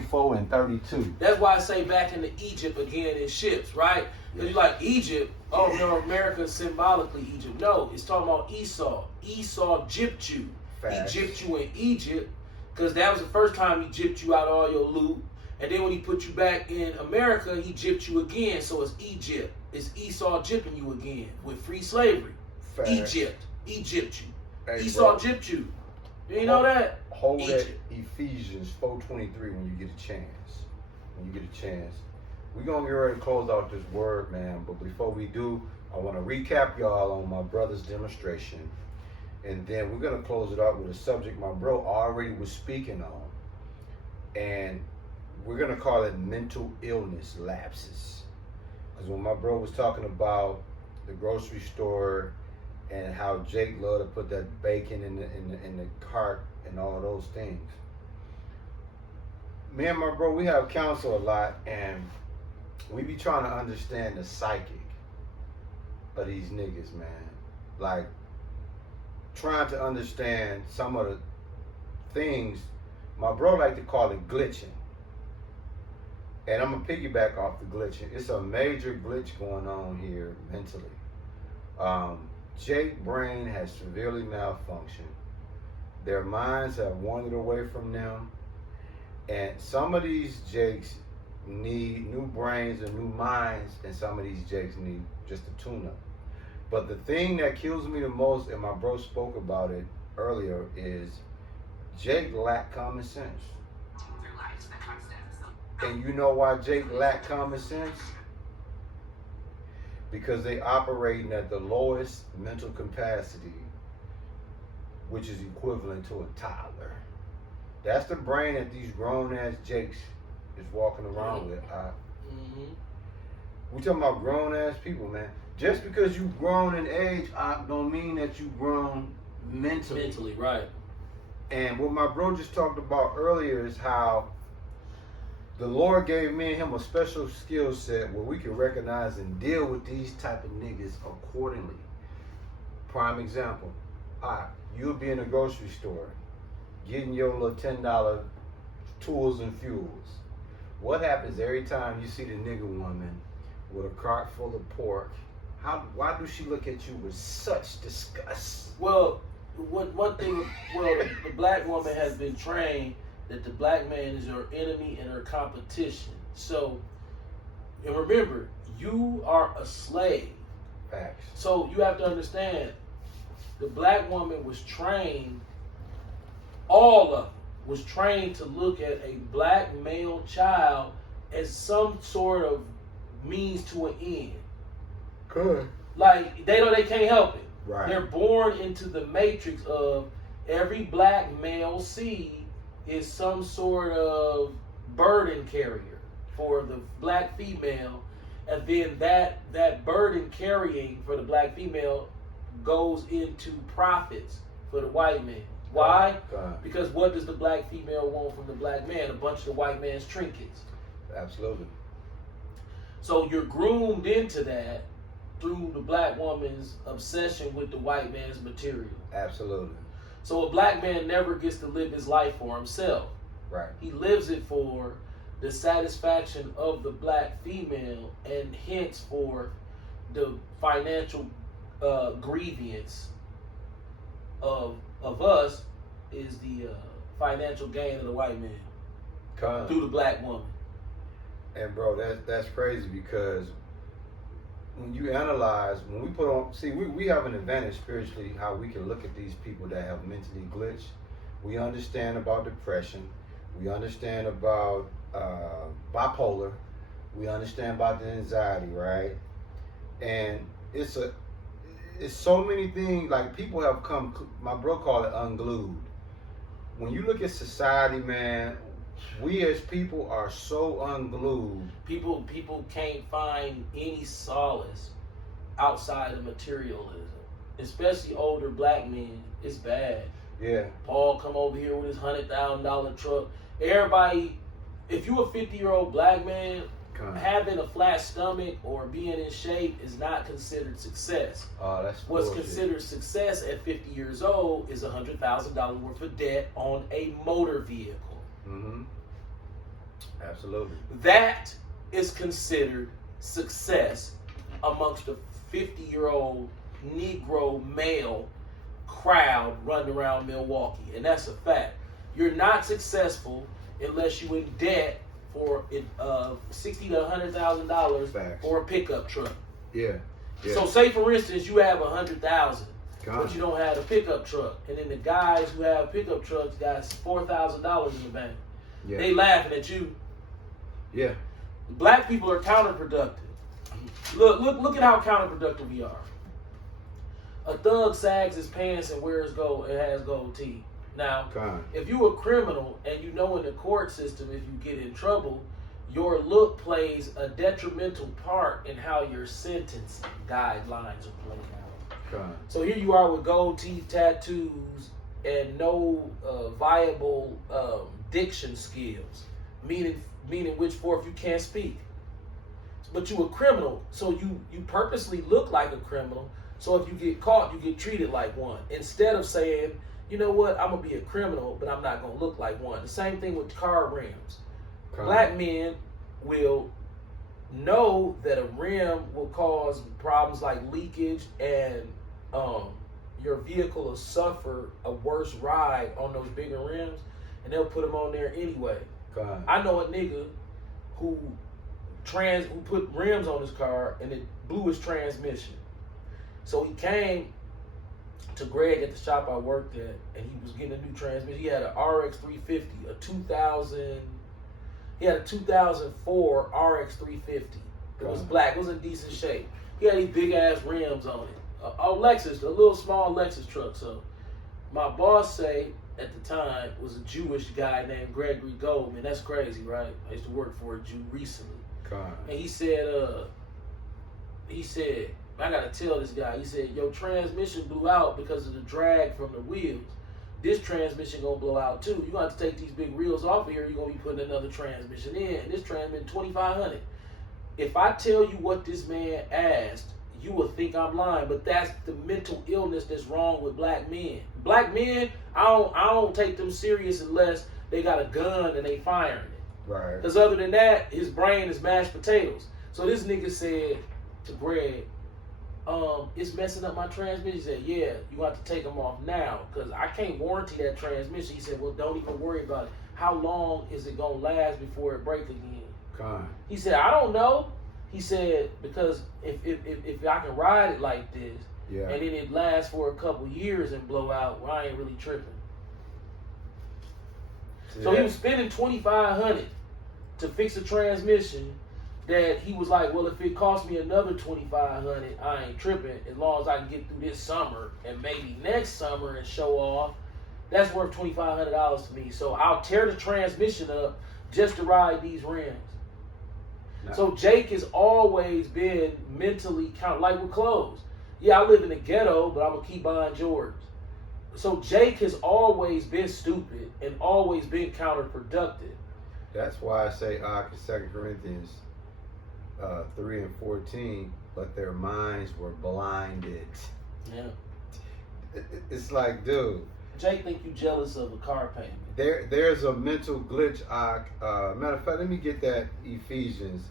44 and 32. That's why I say back into Egypt again in ships, right? Because you're like, Egypt, oh no, America symbolically Egypt. No, it's talking about Esau. Esau gypped you. Facts. He gypped you in Egypt because that was the first time he gypped you out of all your loot. And then when he put you back in America, he gypped you again. So it's Egypt. It's Esau gypping you again with free slavery. Facts. Egypt you. Hey, Esau bro, gypped you. You know that? Hold Egypt. that Ephesians 4:23 when you get a chance. When you get a chance. We're going to get ready to close out this word, man. But before we do, I want to recap y'all on my brother's demonstration. And then we're going to close it out with a subject my bro already was speaking on. And we're going to call it mental illness lapses. Because when my bro was talking about the grocery store and how Jake loved to put that bacon in the cart and all those things. Me and my bro, we have counsel a lot, and we be trying to understand the psychic of these niggas, man. Like, trying to understand some of the things. My bro like to call it glitching. And I'm going to piggyback off the glitching. It's a major glitch going on here mentally. Jake's brain has severely malfunctioned. Their minds have wandered away from them. And some of these Jakes need new brains and new minds, and some of these Jakes need just a tune-up. But the thing that kills me the most, and my bro spoke about it earlier, is Jake lacked common sense. And you know why Jake lacked common sense? Because they operating at the lowest mental capacity, which is equivalent to a toddler. That's the brain that these grown-ass Jakes is walking around with. We talking about grown-ass people, man. Just because you grown in age, don't mean that you grown mentally. Mentally, right. And what my bro just talked about earlier is how the Lord gave me and him a special skill set where we can recognize and deal with these type of niggas accordingly. Prime example. You'll be in a grocery store getting your little $10 tools and fuels. What happens every time you see the nigga woman with a cart full of pork? Why do she look at you with such disgust? Well, the black woman has been trained that the black man is her enemy and her competition. So, and remember, you are a slave. Facts. So you have to understand, the black woman was trained, all of them, was trained to look at a black male child as some sort of means to an end. Good. Like, they can't help it. Right. They're born into the matrix of every black male seed is some sort of burden carrier for the black female, and then that burden carrying for the black female goes into profits for the white man. Why? God. Because what does the black female want from the black man? A bunch of the white man's trinkets. Absolutely. So you're groomed into that through the black woman's obsession with the white man's material. Absolutely. So a black man never gets to live his life for himself. Right. He lives it for the satisfaction of the black female, and hence for the financial grievance of us is the financial gain of the white man through the black woman. And bro, that's crazy, because when you analyze, when we put on, we have an advantage spiritually, how we can look at these people that have mentally glitched. We understand about depression. We understand about bipolar. We understand about the anxiety, right? And it's so many things. Like, people have come, my bro called it unglued. When you look at society, man, we as people are so unglued. People can't find any solace outside of materialism, especially older black men. It's bad. Yeah. Paul come over here with his $100,000 truck. Everybody, if you a 50-year-old black man, having a flat stomach or being in shape is not considered success. That's what's bullshit. Considered success at 50 years old is $100,000 worth of debt on a motor vehicle. Mm-hmm. Absolutely. That is considered success amongst the 50-year-old Negro male crowd running around Milwaukee. And that's a fact. You're not successful unless you're in debt for $60,000 to $100,000 Facts. for a pickup truck. Yeah. Yeah. So say for instance you have $100,000, Got but you don't have a pickup truck, and then the guys who have pickup trucks got $4,000 in the bank. Yeah. They laughing at you. Yeah. Black people are counterproductive. Look at how counterproductive we are. A thug sags his pants and wears gold and has gold teeth. Now, Con. if you a criminal and you know in the court system if you get in trouble, your look plays a detrimental part in how your sentence guidelines are played out. Con. So here you are with gold teeth, tattoos, and no viable diction skills, meaning which forth you can't speak. But you a criminal, so you purposely look like a criminal. So if you get caught, you get treated like one. Instead of saying, you know what, I'm gonna be a criminal, but I'm not gonna look like one. The same thing with car rims. Con. Black men will know that a rim will cause problems like leakage, and your vehicle will suffer a worse ride on those bigger rims, and they'll put them on there anyway. Con. I know a nigga who put rims on his car and it blew his transmission. So he came to Greg at the shop I worked at, and he was getting a new transmission. He had an RX 350, he had a 2004 RX 350. It was black. It was in decent shape. He had these big ass rims on it. A Lexus, a little small Lexus truck. So my boss say at the time was a Jewish guy named Gregory Goldman. That's crazy, right? I used to work for a Jew recently. Con. And he said, I gotta tell this guy, he said, your transmission blew out because of the drag from the wheels. This transmission gonna blow out too. You're gonna have to take these big wheels off of here, you're gonna be putting another transmission in. And this transmission, $2,500. If I tell you what this man asked, you will think I'm lying, but that's the mental illness that's wrong with black men. Black men, I don't take them serious unless they got a gun and they firing it. Right. Because other than that, his brain is mashed potatoes. So this nigga said to Greg, it's messing up my transmission. He said, yeah, you have to take them off now because I can't warranty that transmission. He said, well, don't even worry about it. How long is it going to last before it breaks again? Con. He said, I don't know. He said, because if I can ride it like this, Yeah. and then it lasts for a couple years and blow out, well, I ain't really tripping. So he was spending $2,500 to fix a transmission that he was like, well, if it costs me another $2,500, I ain't tripping as long as I can get through this summer and maybe next summer and show off. That's worth $2,500 to me. So I'll tear the transmission up just to ride these rims. Nah. So Jake has always been mentally like with clothes. Yeah, I live in the ghetto, but I'm gonna keep buying Jordans. So Jake has always been stupid and always been counterproductive. That's why I say in 2 Corinthians 3:14, but their minds were blinded. Yeah. It's like, dude, Jake think you jealous of a car payment. there's a mental glitch. Matter of fact, let me get that Ephesians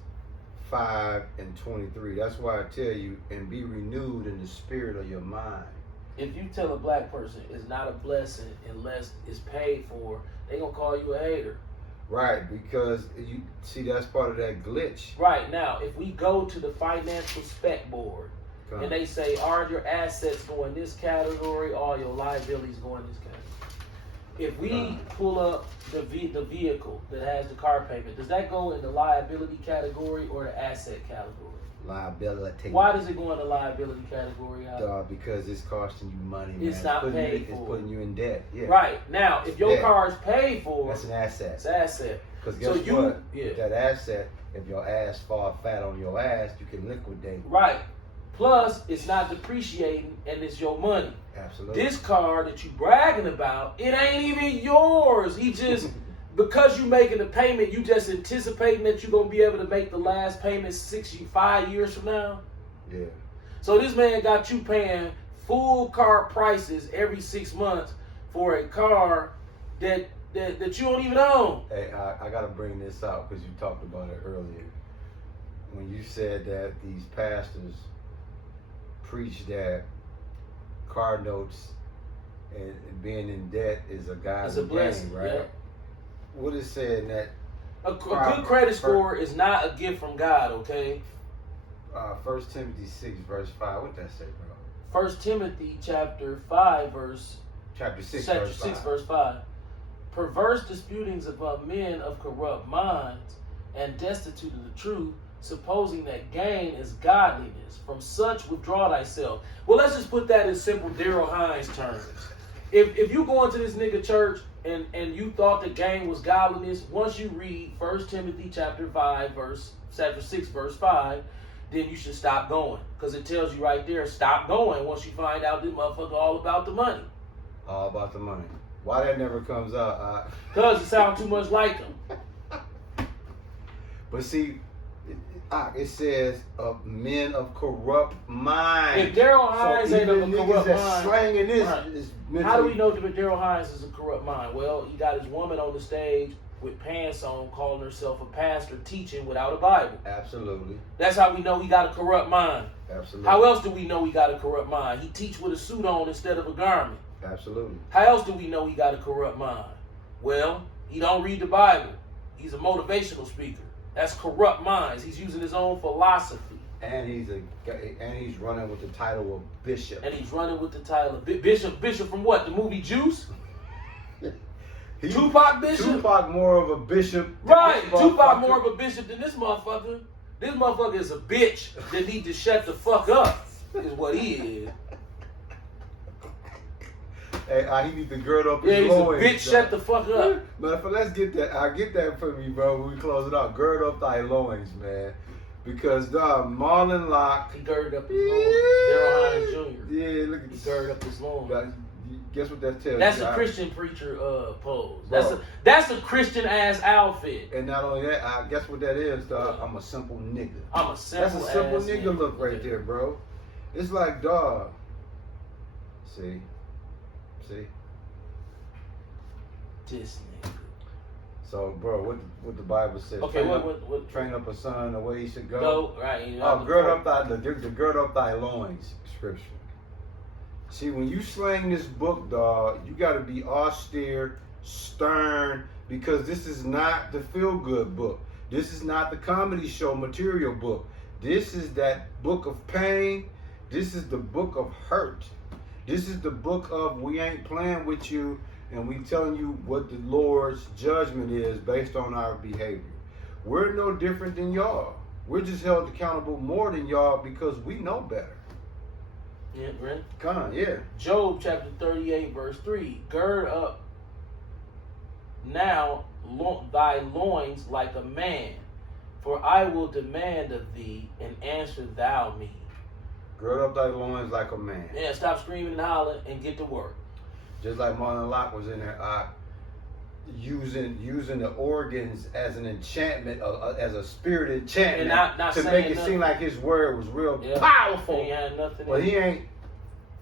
5:23. That's why I tell you, and be renewed in the spirit of your mind. If you tell a black person it's not a blessing unless it's paid for, they gonna call you a hater. Right, because you see that's part of that glitch. Right, now, if we go to the financial spec board and they say, are your assets going this category, all your liabilities going this category? If we pull up the vehicle that has the car payment, does that go in the liability category or the asset category? Liability. Why does it go in the liability category? Because it's costing you money, man. It's not paid for. It's putting you in debt. Yeah. Right, now, if your Yeah. car is paid for, That's an asset. it's an asset. Because So guess you- what? yeah. With that asset, if your ass fall fat on your ass, you can liquidate. Right. Plus, it's not depreciating and it's your money. Absolutely. This car that you bragging about, it ain't even yours. He just, because you making the payment, you just anticipating that you're going to be able to make the last payment 5 years from now. Yeah. So this man got you paying full car prices every 6 months for a car that that you don't even own. Hey, I got to bring this out because you talked about it earlier. When you said that these pastors preach that car notes and being in debt is a guy's blessing, gain, right? yeah. What is saying that A good credit score is not a gift from God, okay? 1 Timothy 6 verse 5, what that say, bro? 1 Timothy chapter 5 verse Chapter 6 chapter verse 6 5. verse 5. Perverse disputings among men of corrupt minds and destitute of the truth, supposing that gain is godliness. From such withdraw thyself. Well, let's just put that in simple Daryl Hines terms. If you go into this nigga church and you thought the gain was godliness, once you read 1 Timothy chapter 6 verse 5, then you should stop going. Because it tells you right there, stop going once you find out this motherfucker all about the money. All about the money. Why that never comes out? Because it sounds too much like him. But see, it says men of corrupt mind. If Daryl Hines ain't of a niggas corrupt that's mind, slanging this right. is How do we mentally. know that Daryl Hines is a corrupt mind? Well, he got his woman on the stage with pants on, calling herself a pastor, teaching without a Bible. Absolutely. That's how we know he got a corrupt mind. Absolutely. How else do we know he got a corrupt mind? He teach with a suit on instead of a garment. Absolutely. How else do we know he got a corrupt mind? Well, he don't read the Bible. He's a motivational speaker. That's corrupt minds. He's using his own philosophy. And he's running with the title of bishop. And he's running with the title of Bishop. Bishop from what? The movie Juice? Tupac Bishop? Tupac more of a bishop. than Right. this Tupac motherfucker. more of a bishop than this motherfucker. This motherfucker is a bitch that need to shut the fuck up, is what he is. Hey, he need to gird up Yeah, his he's a loins. bitch, shut the fuck up. But let's get that. I get that for me, bro. When we close it out, gird up thy loins, man. Because Marlon Locke. He girded up his loins. Daryl Hines Jr. Yeah, look at He this. girded up his loins. Guess what that tells That's you? a Christian preacher pose. Bro. That's a Christian ass outfit. And not only that, guess what that is, dog? I'm a simple nigga. I'm a simple That's a simple ass nigga look right there, bro. It's like, dog. See? This nigga. So, bro, what the Bible says? Okay, what train up a son the way he should go. Go right. You know, Gird up thy loins, scripture. See, when you slang this book, dog, you got to be austere, stern, because this is not the feel-good book. This is not the comedy show material book. This is that book of pain. This is the book of hurt. This is the book of we ain't playing with you, and we telling you what the Lord's judgment is based on our behavior. We're no different than y'all. We're just held accountable more than y'all because we know better. Yeah, right. Come on, yeah. Job chapter 38 verse 3. Gird up now thy loins like a man, for I will demand of thee, and answer thou me. Gird up thy loins like a man. Yeah, stop screaming and hollering and get to work. Just like Marlon Locke was in there, using the organs as an enchantment, as a spirit enchantment, And not to saying make it nothing. seem like his word was real Yeah. powerful. He had nothing. Well, in he it. ain't.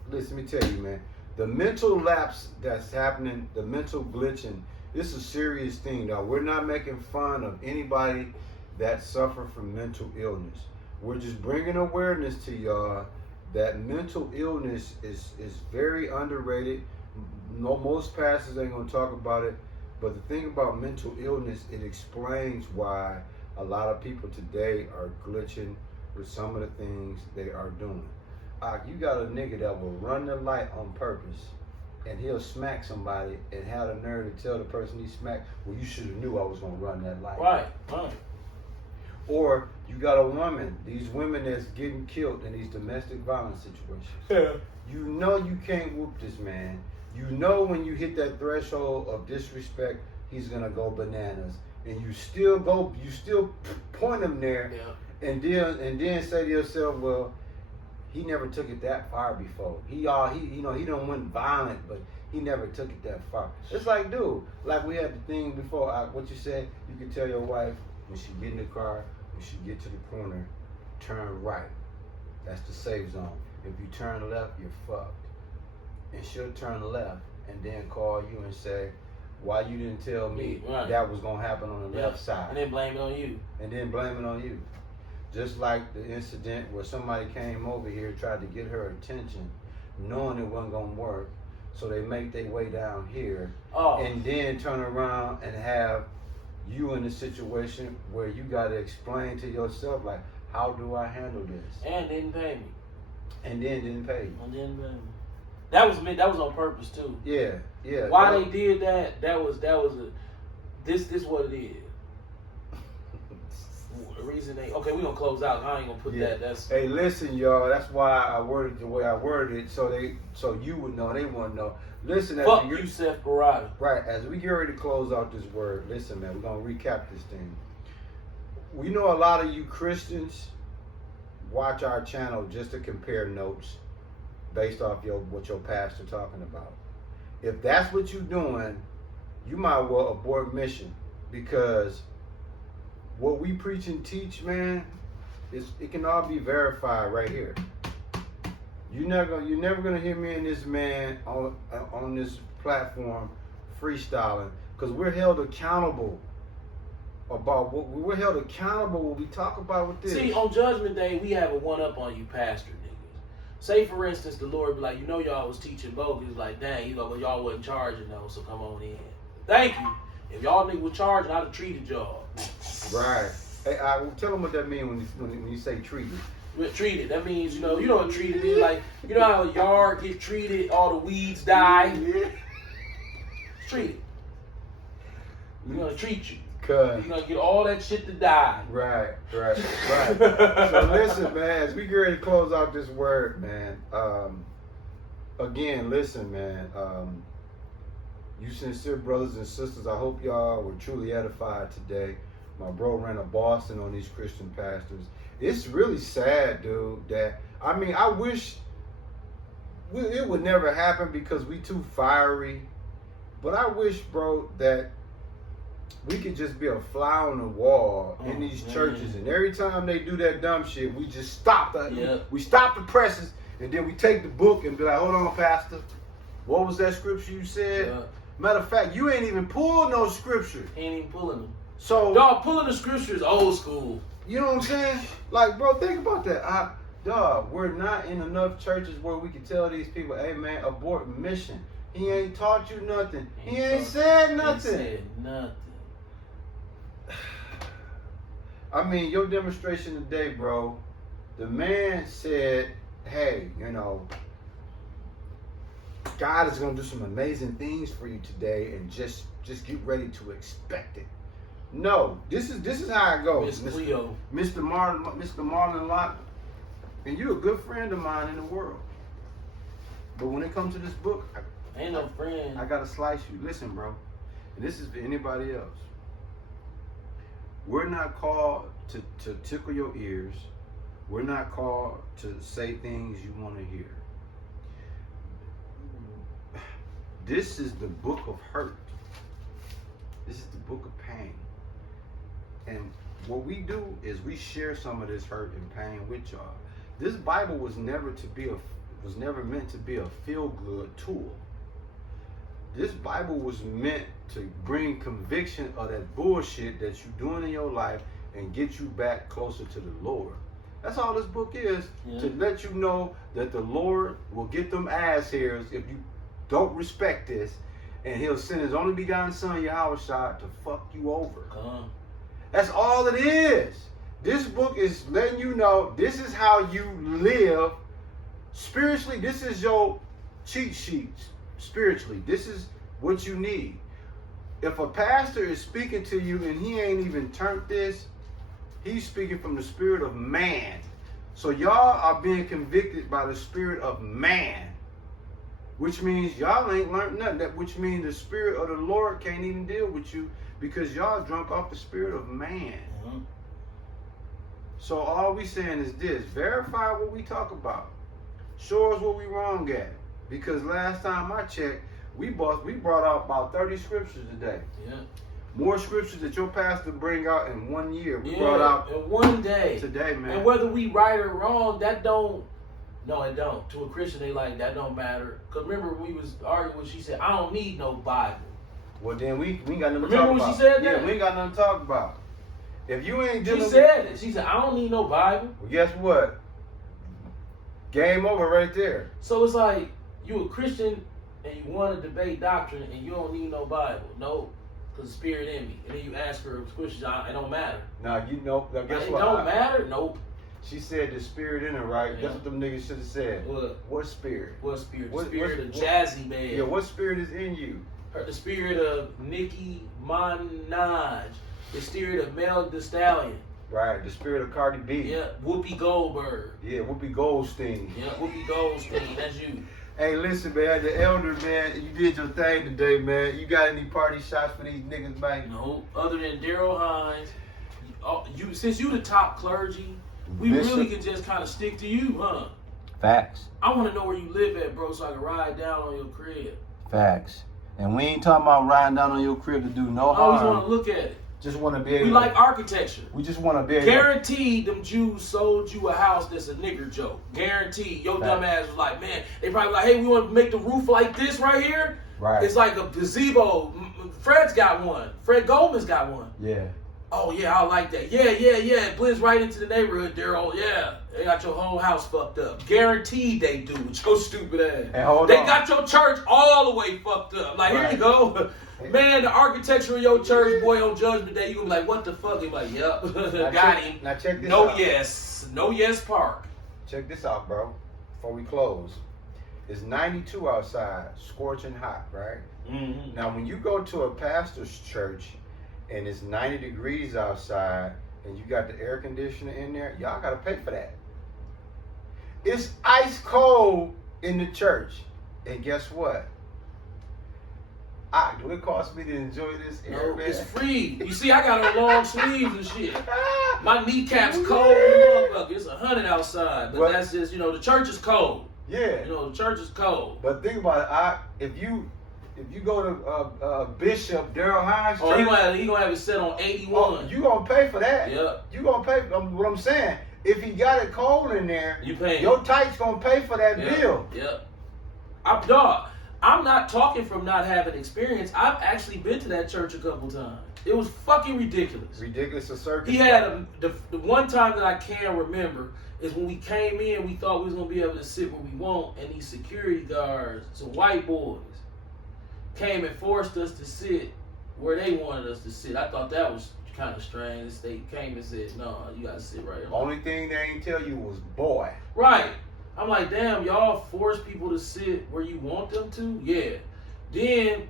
Listen, let me tell you, man. The mental lapse that's happening, the mental glitching, this is a serious thing, dog. We're not making fun of anybody that suffer from mental illness. We're just bringing awareness to y'all that mental illness is very underrated. No, most pastors ain't gonna talk about it, but the thing about mental illness, it explains why a lot of people today are glitching with some of the things they are doing. You got a nigga that will run the light on purpose, and he'll smack somebody and have the nerve to tell the person he smacked, well, you should have knew I was gonna run that light. Right. Or you got a woman, these women that's getting killed in these domestic violence situations. Yeah. You know you can't whoop this man. You know when you hit that threshold of disrespect, he's gonna go bananas, and you still point him there, Yeah. and then say to yourself, well, he never took it that far before. He don't went violent, but he never took it that far. It's like, dude, like we had the thing before. What you said, you can tell your wife when she get in the car, when she get to the corner, turn right. That's the safe zone. If you turn left, you're fucked. And she'll turn left and then call you and say, Why you didn't tell me Right. that was gonna happen on the left side? And then blame it on you. And then blame it on you. Just like the incident where somebody came over here, tried to get her attention, knowing it wasn't gonna work. So they make their way down here, and then turn around and have you in a situation where you gotta explain to yourself, like, how do I handle this? And didn't pay me. And then didn't pay you. And didn't pay me. That was me. That was on purpose too. Yeah, yeah. Why they did that? That was this what it is. The reason they we gonna close out. I ain't gonna put that. That's Hey, listen, y'all. That's why I worded the way I worded it, so you would know. They want to know. Listen, fuck you, Seth Barada. Right, as we get ready to close out this word, listen, man. We're gonna recap this thing. We know a lot of you Christians watch our channel just to compare notes based off what your pastor talking about. If that's what you're doing, you might well abort mission, because what we preach and teach, man, it can all be verified right here. You're never gonna hear me and this man on this platform freestyling, because we're held accountable about what we're held accountable when we talk about with this. See, on Judgment Day, we have a one-up on you, pastor niggas. Say, for instance, the Lord be like, y'all was teaching bogus. Like, dang, y'all wasn't charging though, so come on in. Thank you. If y'all niggas were charging, I'd have treated y'all. Right. Hey, tell them what that means when you say treated. Treated. That means, you know what treated is. Like, you know how a yard get treated, all the weeds die? Treated. We're going to treat you. You're going to get all that shit to die. Right. So listen, man, as we get ready to close out this word, man, again, listen, man, you sincere brothers and sisters, I hope y'all were truly edified today. My bro ran a Boston on these Christian pastors. It's really sad, dude, that, I wish it would never happen because we too fiery, but I wish, bro, that we could just be a fly on the wall in these churches, and every time they do that dumb shit, we just stop we stop the presses, and then we take the book and be like, hold on, pastor, what was that scripture you said? Yeah. Matter of fact, you ain't even pulling no scripture. Ain't even pulling them. So y'all pulling the scriptures old school. You know what I'm saying? Like, bro, think about that. We're not in enough churches where we can tell these people, hey, man, abort mission. He ain't taught you nothing. He ain't said nothing. He said nothing. I mean, your demonstration today, bro, the man said, hey, God is going to do some amazing things for you today, and just get ready to expect it. No, this is how it goes, Mr. Marlon Locke, and you're a good friend of mine in the world. But when it comes to this book, ain't no friend. I gotta slice you. Listen, bro, and this is for anybody else. We're not called to tickle your ears. We're not called to say things you want to hear. This is the book of hurt. This is the book of pain. And what we do is we share some of this hurt and pain with y'all. This Bible was never meant to be a feel-good tool. This Bible was meant to bring conviction of that bullshit that you're doing in your life and get you back closer to the Lord. That's all this book is, to let you know that the Lord will get them ass hairs if you don't respect this, and he'll send his only begotten son, Yahushua, to fuck you over. That's all it is. This book is letting you know this is how you live spiritually. This is your cheat sheet spiritually. This is what you need. If a pastor is speaking to you and he ain't even turned this, he's speaking from the spirit of man. So y'all are being convicted by the spirit of man, which means y'all ain't learned nothing. Which means the spirit of the Lord can't even deal with you, because y'all drunk off the spirit of man. So all we saying is this: verify what we talk about. Show us what we wrong at. Because last time I checked, we brought out about 30 scriptures today. Yeah. More scriptures that your pastor bring out in 1 year. We brought out in 1 day. Today, man. And whether we right or wrong, that don't. No, it don't. To a Christian, they like that don't matter. Cause remember we was arguing. She said, "I don't need no Bible." Well, then we ain't got nothing to Remember talk when about. she said Yeah, that? we ain't got nothing to talk about. If you ain't dealing She with, said it. She said, I don't need no Bible. well, guess what? Game over right there. So it's like, you a Christian and you want to debate doctrine and you don't need no Bible. No, because the spirit in me. And then you ask her questions, it don't matter. Now you know. Now guess It what? don't matter? Nope. She said the spirit in her, right? Yeah. That's what them niggas should have said. What spirit? What spirit? The What- spirit what- of Jazzy Man. Yeah, what spirit is in you? The spirit of Nicki Minaj. The spirit of Mel Thee Stallion. Right, the spirit of Cardi B. Yeah, Whoopi Goldberg. Yeah, Whoopi Goldstein. Yeah, Whoopi Goldstein. That's you. Hey, listen, man, the elder, man, you did your thing today, man. You got any party shots for these niggas, man? No, other than Daryl Hines. You since you the top clergy, we Bishop. really can just kind of stick to you, huh? Facts. I want to know where you live at, bro, so I can ride down on your crib. Facts. And we ain't talking about riding down on your crib to do no I always harm. want to look at it. Just want to be able We to, like architecture. we just want to be able Guaranteed them Jews sold you a house that's a nigger joke. Guaranteed. Your dumb ass was like, man, they probably like, hey, we want to make the roof like this right here. Right. It's like a gazebo. Fred's got one. Fred Goldman's got one. Yeah. Oh, yeah, I like that. Yeah. It blends right into the neighborhood, Daryl. Yeah. They got your whole house fucked up. Guaranteed they do with your stupid ass. Hey, hold They on. got your church all the way fucked up. Like, Right. here you go. Man, the architecture of your church, boy, on Judgment Day, you gonna be like, what the fuck? You like, yep, got him. Now check this No out. yes. No yes park. Check this out, bro. Before we close. It's 92 outside, scorching hot, right? Mm-hmm. Now, when you go to a pastor's church and it's 90 degrees outside and you got the air conditioner in there, y'all got to pay for that. It's ice cold in the church. And guess what? Do it cost me to enjoy this air, No, man? it's free. You see, I got on long sleeves and shit. My kneecaps cold, motherfucker. It's 100 outside, but What? that's just, the church is cold. Yeah. The church is cold. But think about it. If you go to Bishop Daryl Hines Oh, church, he gonna have it set on 81. you gonna pay for that. Yep. You gonna pay. What I'm saying, if he got it cold in there, You paying. your tights gonna pay for that Yep. bill. Yep. I'm not talking from not having experience. I've actually been to that church a couple times. It was fucking ridiculous. Ridiculous a circus. He had the one time that I can remember is when we came in, we thought we was gonna be able to sit where we want, and these security guards, some white boys, came and forced us to sit where they wanted us to sit. I thought that was kind of strange. They came and said, "No, you gotta sit right here." Only thing they ain't tell you was boy. Right. I'm like, damn, y'all force people to sit where you want them to? Yeah. Then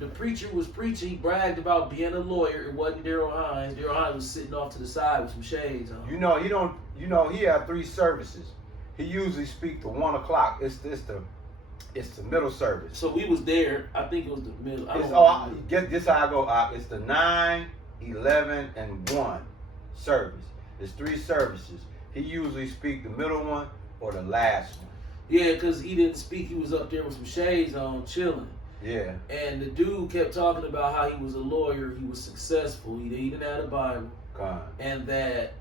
the preacher was preaching. He bragged about being a lawyer. It wasn't Daryl Hines. Daryl Hines was sitting off to the side with some shades on. You know, he don't. You know, he had 3 services. He usually speak to 1 o'clock. It's the middle service. So we was there. I think it was the middle. I It's don't know. get this how I go. It's the 9, 11, and 1 service. It's 3 services. He usually speak the middle one or the last one. Yeah, because he didn't speak. He was up there with some shades on, chilling. Yeah. And the dude kept talking about how he was a lawyer. He was successful. He didn't have a Bible. Con. And that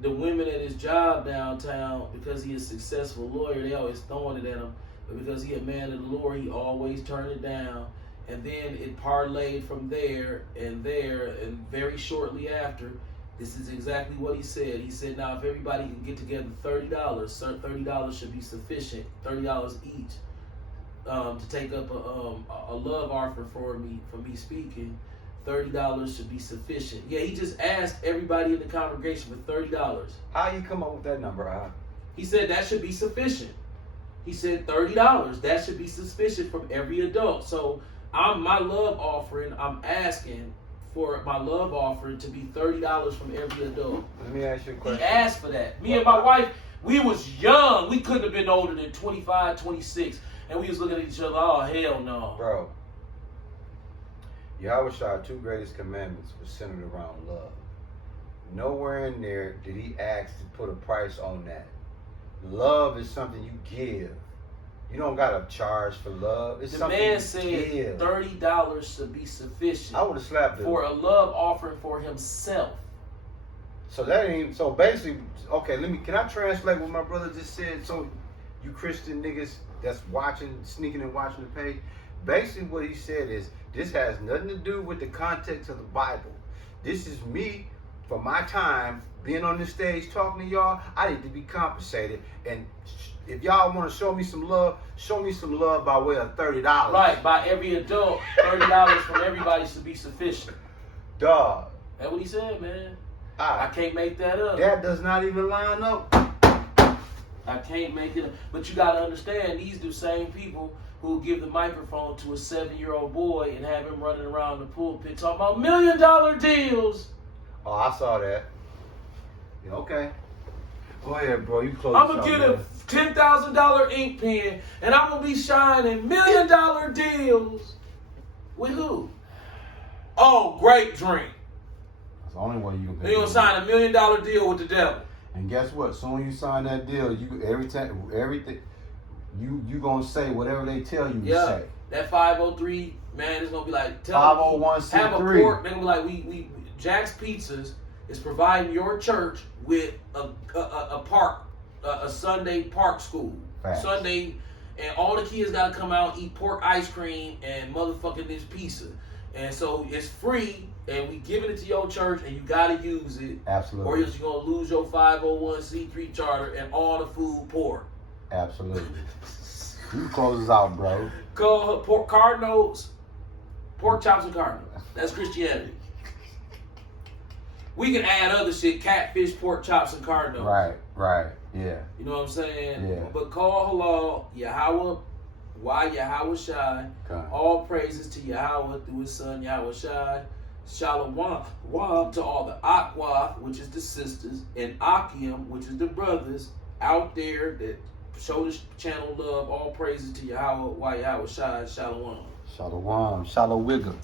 the women at his job downtown, because he is a successful lawyer, they always throwing it at him. But because he a man of the Lord, he always turned it down. And then it parlayed from there, and very shortly after, this is exactly what he said. He said, now if everybody can get together $30, sir, $30 should be sufficient, $30 each, to take up a love offer for me speaking. $30 should be sufficient. Yeah, he just asked everybody in the congregation for $30. How you come up with that number, Al? He said that should be sufficient. He said $30. That should be sufficient from every adult. So my love offering, I'm asking for my love offering to be $30 from every adult. Let me ask you a question. He asked for that. Me and my wife, we was young. We couldn't have been older than 25, 26. And we was looking at each other, oh, hell no. Bro, Yahweh's 2 greatest commandments were centered around love. Nowhere in there did he ask to put a price on that. Love is something you give. You don't got to charge for love. It's The something man you said give. $30 should be sufficient I would have slapped him. for a love offering for himself. So that ain't, so basically, okay, can I translate what my brother just said? So you Christian niggas that's watching, sneaking and watching the page, basically what he said is, this has nothing to do with the context of the Bible. This is me, for my time, being on this stage talking to y'all. I need to be compensated. And if y'all want to show me some love by way of $30. Right, by every adult, $30 from everybody should be sufficient. Dog. That's what he said, man. I can't make that up. That does not even line up. I can't make it up. But you got to understand, these the same people who give the microphone to a 7-year-old boy and have him running around the pulpit talking about $1 million deals. Oh, I saw that. Yeah, okay. Go ahead, bro. You close. I'm going to get a $10,000 ink pen and I'm going to be shining $1 million deals. With who? Oh, Grape Drink. That's the only way you can. You're going to sign $1 million deal with the devil. And guess what? Soon you sign that deal, everything you gonna say whatever they tell you to say. That 503 man is gonna be like, 501c3. Have a port. They're gonna be like, we Jack's Pizzas is providing your church with a park, a Sunday park school. Facts. Sunday, and all the kids gotta come out, eat pork ice cream and motherfucking this pizza. And so it's free, and we giving it to your church, and you gotta use it. Absolutely. Or else you're gonna lose your 501c3 charter and all the food pork. Absolutely. You can close this out, bro. Call pork cardinals, pork chops and cardinals. That's Christianity. We can add other shit, catfish, pork chops, and cardinals. Right, yeah. You know what I'm saying? Yeah. But call halal, Yahweh, why Yahweh Shai. All praises to Yahweh through his son Yahweh Shai. Shalom to all the Akwath, which is the sisters, and Akim, which is the brothers out there that show this channel love. All praises to Yahweh, why Yahweh Shai. Shalom. Shalom. Shalom wiggle.